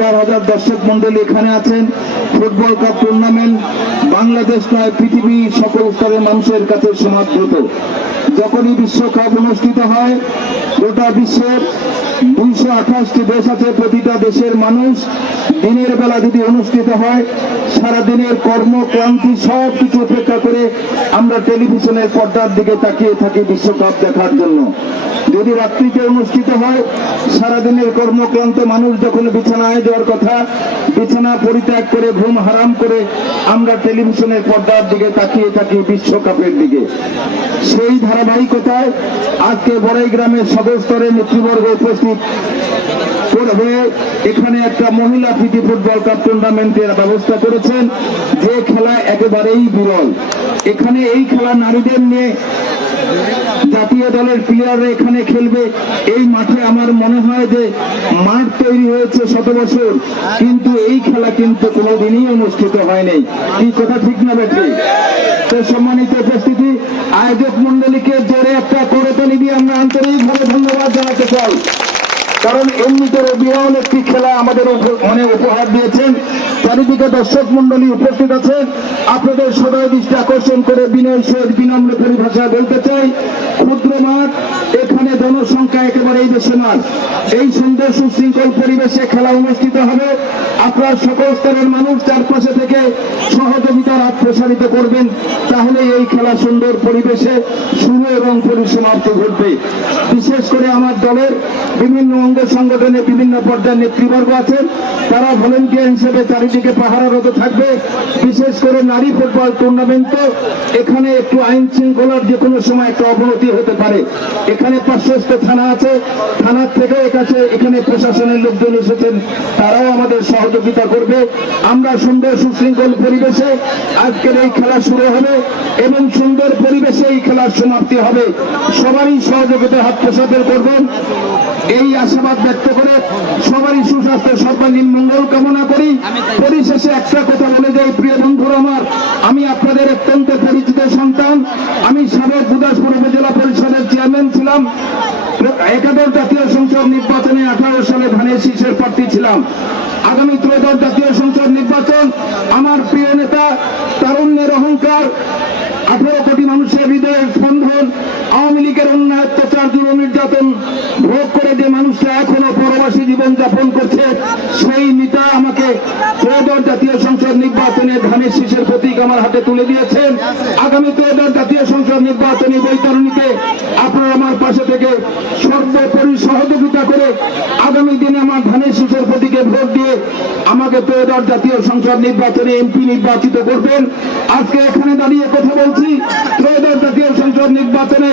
হাজার হাজার দর্শক মন্ডলী এখানে আছেন। ফুটবল কাপ টুর্নামেন্ট বাংলাদেশ নয়, পৃথিবী সকল স্তরের মানুষের কাছে সমাদৃত। যখনই বিশ্বকাপ অনুষ্ঠিত হয়, গোটা বিশ্বের দুইশো দেশ আছে প্রতিটা দেশের মানুষ দিনের বেলা যদি অনুষ্ঠিত হয় সারা দিনের কর্মক্রান্তি সব কিছু উপেক্ষা করে আমরা টেলিভিশনের পর্দার দিকে তাকিয়ে থাকি বিশ্বকাপ দেখার জন্য। যদি রাত্রিতে অনুষ্ঠিত হয়, সারাদিনের মানুষ যখন বিছানায় যাওয়ার কথা, বিছানা পরিত্যাগ করে, ঘুম হারাম করে আমরা টেলিভিশনের পর্দার দিকে তাকিয়ে থাকি বিশ্বকাপের দিকে। সেই ধারাবাহিকতায় আজকে বড়াই গ্রামের সকল স্তরের নেতৃবর্গ উপস্থিত করবে এখানে একটা মহিলা প্রীতি ফুটবল কাপ টুর্নামেন্টের ব্যবস্থা করেছেন। যে খেলা একেবারেই বিরল। এখানে এই খেলা নারীদের নিয়ে জাতীয় দলের প্লেয়াররা এখানে খেলবে। এই মাঠে আমার মনে হয় যে মাঠ তৈরি হয়েছে শত বছর। কিন্তু এই খেলা কিন্তু কোনোদিনই অনুষ্ঠিত হয়নি। কি কথা ঠিক না বেঠে তো সম্মানিত উপস্থিতি, আয়োজক মন্ডলীকে জোরে একটা করতালি দিয়ে আমরা আন্তরিকভাবে ধন্যবাদ জানাতে চাই। কারণ এমনিতে করে বিরল একটি খেলা আমাদের মনে উপহার দিয়েছেন। চারিদিকে দর্শক মন্ডলী উপস্থিত আছেন। আপনাদের সদয় দৃষ্টি আকর্ষণ করে বিনয় সহিত বিনম্র পরিভাষায় বলতে চাই। ক্ষুদ্র মাঠ এখানে জনসংখ্যা একেবারেই বেশি মাঠ এই সুন্দর সুশৃঙ্খল পরিবেশে খেলা অনুষ্ঠিত হবে। আপনার সকল স্তরের মানুষ চারপাশে থেকে সহযোগিতার হাত প্রসারিত করবেন। তাহলে এই খেলা সুন্দর পরিবেশে শুরু এবং পরিসমাপ্তি ঘটবে। বিশেষ করে আমার দলের বিভিন্ন অঙ্গ সংগঠনের বিভিন্ন পর্যায়ের নেতৃবর্গ আছেন। তারা ভলেন্টিয়ার হিসেবে চারিদিকে পাহারারত থাকবে। বিশেষ করে নারী ফুটবল টুর্নামেন্ট তো এখানে একটু আইন শৃঙ্খলার যে কোনো সময় একটা অবনতি হতে পারে। এখানে পার্শ্বস্থ থানা আছে, থানার থেকে কাছে এখানে প্রশাসনের লোকজন এসেছেন, তারাও আমাদের সহযোগিতা করবে। আমরা সুন্দর সুশৃঙ্খল পরিবেশে আজকের এই খেলা শুরু হবে এবং সুন্দর পরিবেশে এই খেলার সমাপ্তি হবে। সবারই সহযোগিতা হাত প্রসাদের করবেন। এই আশাবাদ ব্যক্ত করে সবারই সুস্বাস্থ্য, সর্বাঙ্গীন মঙ্গল কামনা করি। পরিশেষে একটা কথা বলে যাই, প্রিয় বন্ধুরা আমার। আমি আপনাদের অত্যন্ত পরিচিত সন্তান। আমি সাবেক গুদাসপুর উপজেলা পরিষদের চেয়ারম্যান ছিলাম। একাদশ জাতীয় সংসদ নির্বাচনে আঠারো সালে ধানের শীষের প্রার্থী ছিলাম। আগামী ত্রয়োদশ জাতীয় সংসদ নির্বাচন, আমার প্রিয় নেতা তারুণ্যের অহংকার, আঠারো কোটি মানুষের হৃদয়ের স্পন্দন, আওয়ামী লীগের অন্যায় অত্যাচার জুলুম নির্যাতন ভোগ করে যে মানুষরা এখনও পরবাসী জীবন যাপন করছে, সেই নেতা আমাকে ত্রয়োদশ জাতীয় সংসদ নির্বাচনে ধানের শীষের প্রতীক আমার হাতে তুলে দিয়েছেন। আগামী ত্রয়োদশ জাতীয় সংসদ নির্বাচনী বৈতরণীতে থেকে সর্বোপরি সহযোগিতা করে আগামী দিনে আমার ধানের শীষের প্রতীকে ভোট দিয়ে আমাকে ত্রয়োদশ জাতীয় সংসদ নির্বাচনে এমপি নির্বাচিত করবেন। আজকে এখানে দাঁড়িয়ে কথা বলছি ত্রয়োদশ জাতীয় সংসদ নির্বাচনে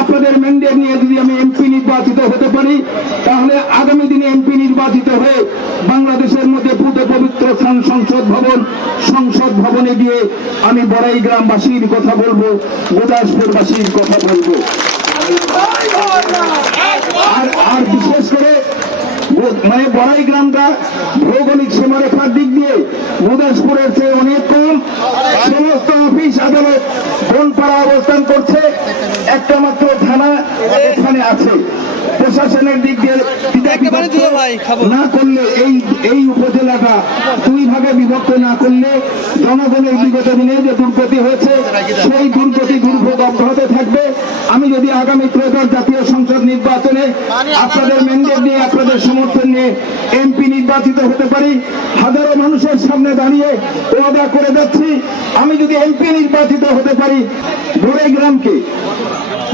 আপনাদের ম্যান্ডেট নিয়ে যদি আমি এমপি নির্বাচিত হতে পারি, তাহলে আগামী দিনে এমপি নির্বাচিত হয়ে বাংলাদেশের মধ্যে পবিত্র সংসদ ভবন, সংসদ ভবনে গিয়ে আমি বড়াই গ্রামবাসীর কথা বলব, গোদাসপুরবাসীর কথা বলব। আর আর বিশেষ করে মানে বড়াই গ্রামটা ভৌগোলিক সীমারেখার দিক দিয়ে মুদাসপুরের চেয়ে অনেক কম। সমস্ত অফিস আদালত বনপাড়া অবস্থান করছে। একটা মাত্র থানা এখানে আছে। প্রশাসনের দিক দিয়ে। না করলে এই এই উপজেলাটা দুই ভাগে বিভক্ত না করলে জনগণের বিগত দিনে যে দুর্গতি হয়েছে সেই দুর্গতি দুর্ভোগ অব্যাহত থাকবে। আমি যদি আগামী ত্রয়োদশ জাতীয় সংসদ নির্বাচনে আপনাদের ম্যান্ডেট নিয়ে আপনাদের সমর্থন নিয়ে এমপি নির্বাচিত হতে পারি হাজারো মানুষের সামনে দাঁড়িয়ে ওয়াদা করে যাচ্ছি। আমি যদি এমপি নির্বাচিত হতে পারি বড়াই গ্রামকে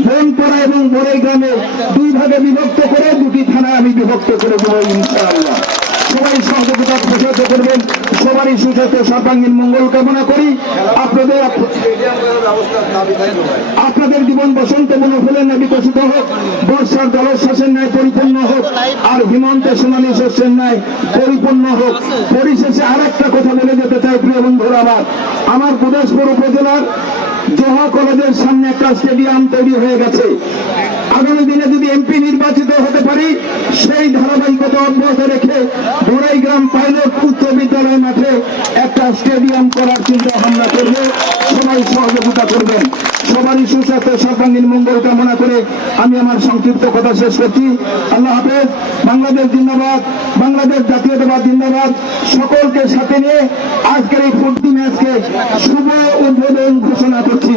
বনপাড়া এবং বড়াই গ্রামে দুই ভাগে বিভক্ত করে দুটি থানায় আমি বিভক্ত করে দেবো ইনশাআল্লাহ। সবাই সহযোগিতা প্রসারিত করবেন। সবারই সুস্বাস্থ্য, সর্বাঙ্গীন মঙ্গল কামনা করি। আপনাদের আপনাদের জীবন বসন্ত মনোফলের ন্যায় বিকশিত হোক। বর্ষার জলশ্বাসের ন্যায় পরিপূর্ণ হোক। আর হিমন্তে সোনালী শস্যের ন্যায় পরিপূর্ণ হোক। পরিশেষে আর একটা কথা বলে যেতে চাই, প্রিয় বন্ধুরা আমার। আমার গুদাসপুর উপজেলার জোহা কলেজের সামনে একটা স্টেডিয়াম তৈরি হয়ে গেছে। আগামী দিনে যদি এমপি নির্বাচিত হতে পারি। সেই ধারাবাহিকতা অব্যাহত রেখে বড়াই গ্রাম পাইলট উচ্চ বিদ্যালয় মাঠে একটা স্টেডিয়াম করার চিন্তা ভাবনা করবে। সবাই সহযোগিতা করবেন। সবারই সুস্বাস্থ্য, সর্বাঙ্গীন মঙ্গল কামনা করে আমি আমার সংক্ষিপ্ত কথা শেষ করছি। আল্লাহ হাফেজ। বাংলাদেশ জিন্দাবাদ। বাংলাদেশ জাতীয়তাবাদ জিন্দাবাদ। সকলকে সাথে নিয়ে আজকের এই ফুটবল ম্যাচকে শুভ উদ্বোধন ঘোষণা করছি।